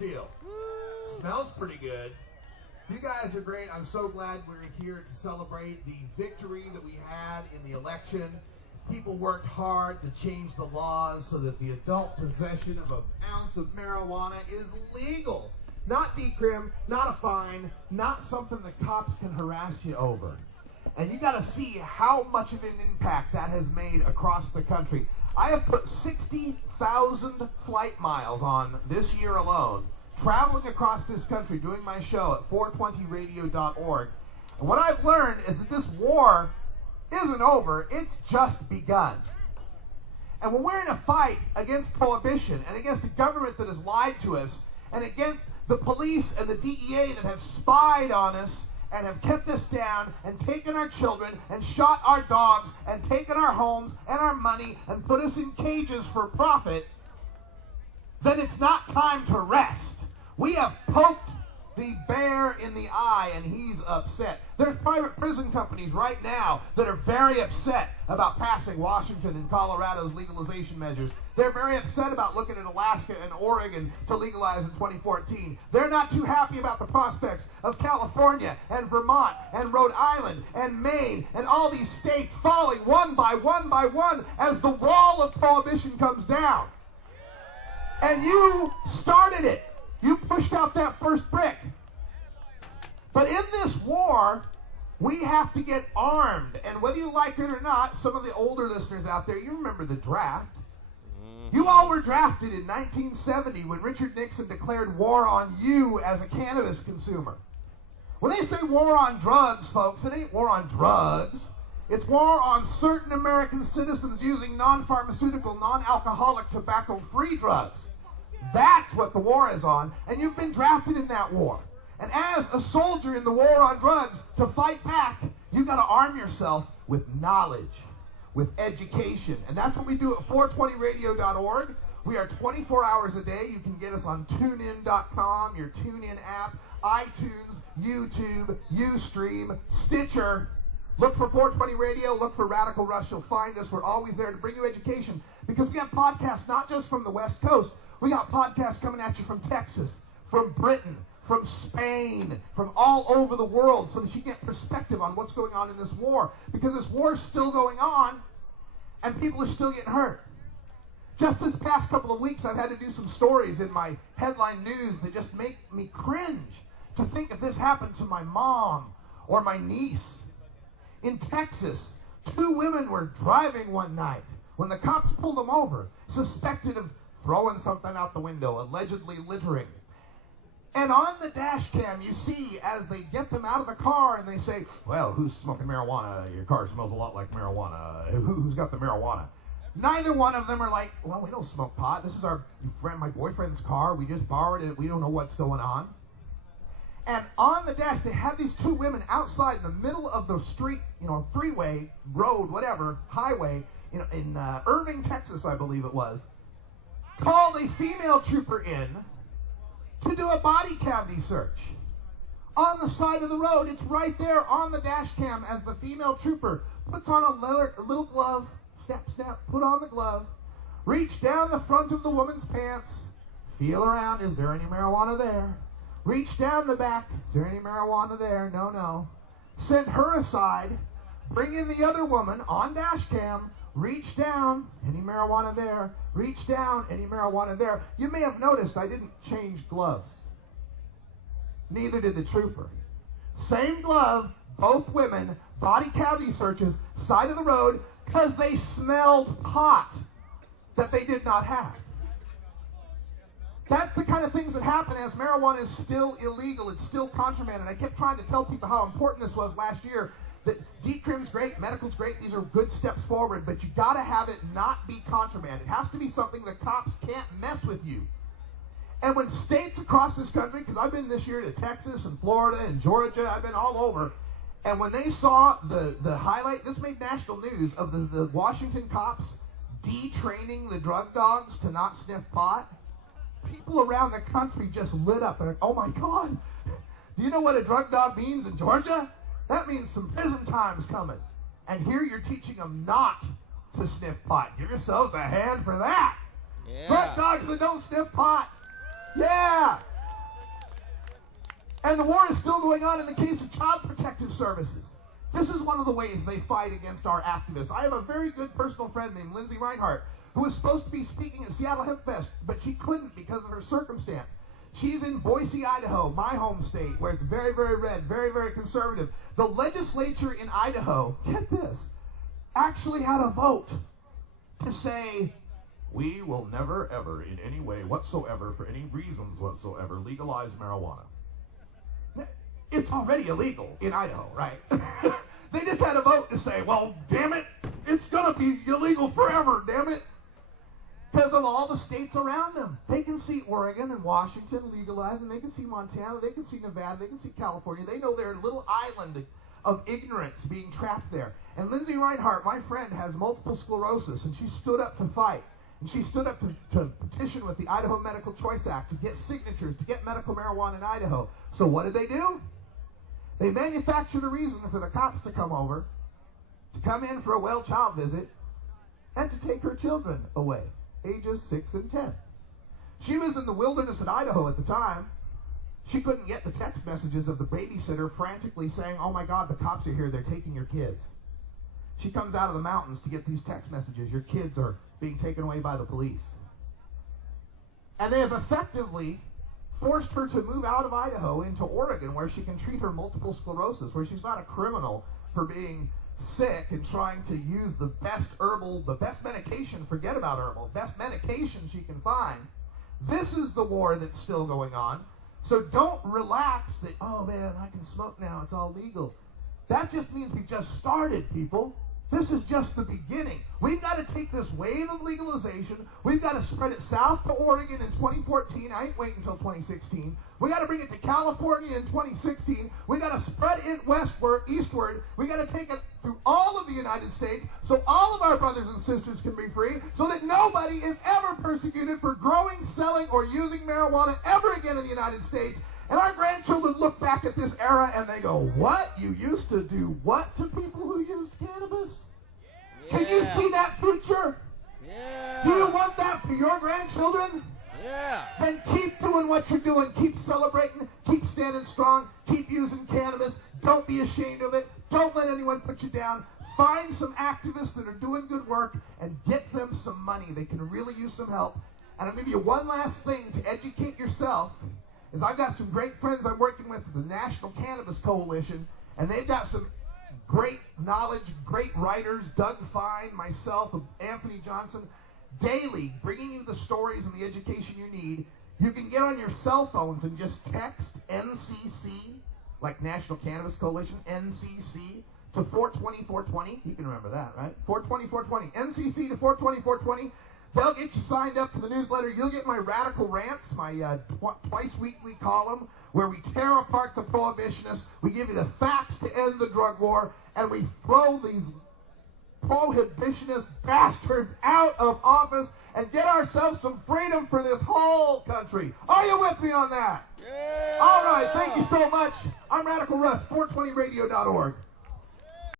feel? Smells pretty good. You guys are great. I'm so glad we're here to celebrate the victory that we had in the election. People worked hard to change the laws so that the adult possession of an ounce of marijuana is legal. Not decrim, not a fine, not something the cops can harass you over. And you got to see how much of an impact that has made across the country. I have put 60,000 flight miles on this year alone, traveling across this country, doing my show at 420radio.org. And what I've learned is that this war isn't over, it's just begun. And when we're in a fight against prohibition and against a government that has lied to us and against the police and the DEA that have spied on us and have kept us down and taken our children and shot our dogs and taken our homes and our money and put us in cages for profit, then it's not time to rest. We have poked the bear in the eye and he's upset. There's private prison companies right now that are very upset about passing Washington and Colorado's legalization measures. They're very upset about looking at Alaska and Oregon to legalize in 2014. They're not too happy about the prospects of California and Vermont and Rhode Island and Maine and all these states falling one by one as the wall of prohibition comes down. And you started it. You pushed out that first brick. But in this war, we have to get armed. And whether you like it or not, some of the older listeners out there, you remember the draft. You all were drafted in 1970 when Richard Nixon declared war on you as a cannabis consumer. When they say war on drugs, folks, it ain't war on drugs. It's war on certain American citizens using non-pharmaceutical, non-alcoholic, tobacco-free drugs. That's what the war is on, and you've been drafted in that war. And as a soldier in the war on drugs, to fight back, you got to arm yourself with knowledge, with education. And that's what we do at 420radio.org. We are 24 hours a day. You can get us on TuneIn.com, your TuneIn app, iTunes, YouTube, Ustream, Stitcher. Look for 420 Radio, look for Radical Russ. You'll find us. We're always there to bring you education because we have podcasts not just from the West Coast. We got podcasts coming at you from Texas, from Britain, from Spain, from all over the world, so that you get perspective on what's going on in this war. Because this war is still going on, and people are still getting hurt. Just this past couple of weeks, I've had to do some stories in my headline news that just make me cringe to think if this happened to my mom or my niece. In Texas, 2 women were driving one night when the cops pulled them over, suspected of throwing something out the window, allegedly littering. And on the dash cam, you see as they get them out of the car and they say, well, who's smoking marijuana? Your car smells a lot like marijuana. Who's got the marijuana? Neither one of them are like, well, we don't smoke pot. This is our friend, my boyfriend's car. We just borrowed it. We don't know what's going on. And on the dash, they had these 2 women outside in the middle of the street, freeway, road, whatever, highway, in Irving, Texas, I believe it was, called a female trooper in to do a body cavity search. On the side of the road, it's right there on the dash cam as the female trooper puts on a little glove, snap, put on the glove, reach down the front of the woman's pants, feel around, is there any marijuana there? Reach down the back, is there any marijuana there? No. Send her aside, bring in the other woman on dash cam, reach down, any marijuana there? Reach down, any marijuana there? You may have noticed I didn't change gloves. Neither did the trooper. Same glove, both women, body cavity searches, side of the road, because they smelled pot that they did not have. That's the kind of things that happen as marijuana is still illegal. It's still contraband. And I kept trying to tell people how important this was last year. That decrim's great, medical's great, these are good steps forward, but you got to have it not be contraband. It has to be something the cops can't mess with you. And when states across this country, because I've been this year to Texas and Florida and Georgia, I've been all over, and when they saw the highlight, this made national news, of the Washington cops detraining the drug dogs to not sniff pot, people around the country just lit up. They're like, oh my God, do you know what a drug dog means in Georgia? That means some prison time's coming. And here you're teaching them not to sniff pot. Give yourselves a hand for that. Yeah. Drug dogs that don't sniff pot. Yeah. And the war is still going on in the case of Child Protective Services. This is one of the ways they fight against our activists. I have a very good personal friend named Lindsay Reinhardt who was supposed to be speaking at Seattle Hempfest, but she couldn't because of her circumstance. She's in Boise, Idaho, my home state, where it's very, very red, very, very conservative. The legislature in Idaho, get this, actually had a vote to say, we will never, ever, in any way whatsoever, for any reasons whatsoever, legalize marijuana. It's already illegal in Idaho, right? They just had a vote to say, well, damn it, it's going to be illegal forever, damn it. Because of all the states around them. They can see Oregon and Washington legalizing. They can see Montana. They can see Nevada. They can see California. They know they're a little island of ignorance being trapped there. And Lindsay Reinhardt, my friend, has multiple sclerosis, and she stood up to fight. And she stood up to petition with the Idaho Medical Choice Act to get signatures, to get medical marijuana in Idaho. So what did they do? They manufactured a reason for the cops to come over, to come in for a well child visit, and to take her children away, ages 6 and 10. She was in the wilderness in Idaho at the time. She couldn't get the text messages of the babysitter frantically saying, oh my God, the cops are here, they're taking your kids. She comes out of the mountains to get these text messages, your kids are being taken away by the police. And they have effectively forced her to move out of Idaho into Oregon, where she can treat her multiple sclerosis, where she's not a criminal for being sick and trying to use the best herbal, the best medication, forget about herbal, best medication she can find. This is the war that's still going on. So don't relax that, oh man, I can smoke now, it's all legal. That just means we just started, people. This is just the beginning. We've got to take this wave of legalization. We've got to spread it south to Oregon in 2014. I ain't waiting until 2016. We got to bring it to California in 2016. We got to spread it westward, eastward. We got to take it through all of the United States so all of our brothers and sisters can be free, so that nobody is ever persecuted for growing, selling, or using marijuana ever again in the United States. And our grandchildren look back at this era and they go, what? You used to do what to people who used cannabis? Yeah. Can you see that future? Yeah. Do you want that for your grandchildren? Yeah. Then keep doing what you're doing. Keep celebrating. Keep standing strong. Keep using cannabis. Don't be ashamed of it. Don't let anyone put you down. Find some activists that are doing good work and get them some money. They can really use some help. And I'll give you one last thing to educate yourself. Is I've got some great friends I'm working with at the National Cannabis Coalition, and they've got some great knowledge, great writers, Doug Fine, myself, Anthony Johnson, daily bringing you the stories and the education you need. You can get on your cell phones and just text NCC, like National Cannabis Coalition, NCC, to 420-420. You can remember that, right? 420-420. NCC to 420-420. They'll get you signed up to the newsletter. You'll get my Radical Rants, my twice-weekly column, where we tear apart the prohibitionists. We give you the facts to end the drug war, and we throw these prohibitionist bastards out of office and get ourselves some freedom for this whole country. Are you with me on that? Yeah! All right, thank you so much. I'm Radical Russ, 420radio.org.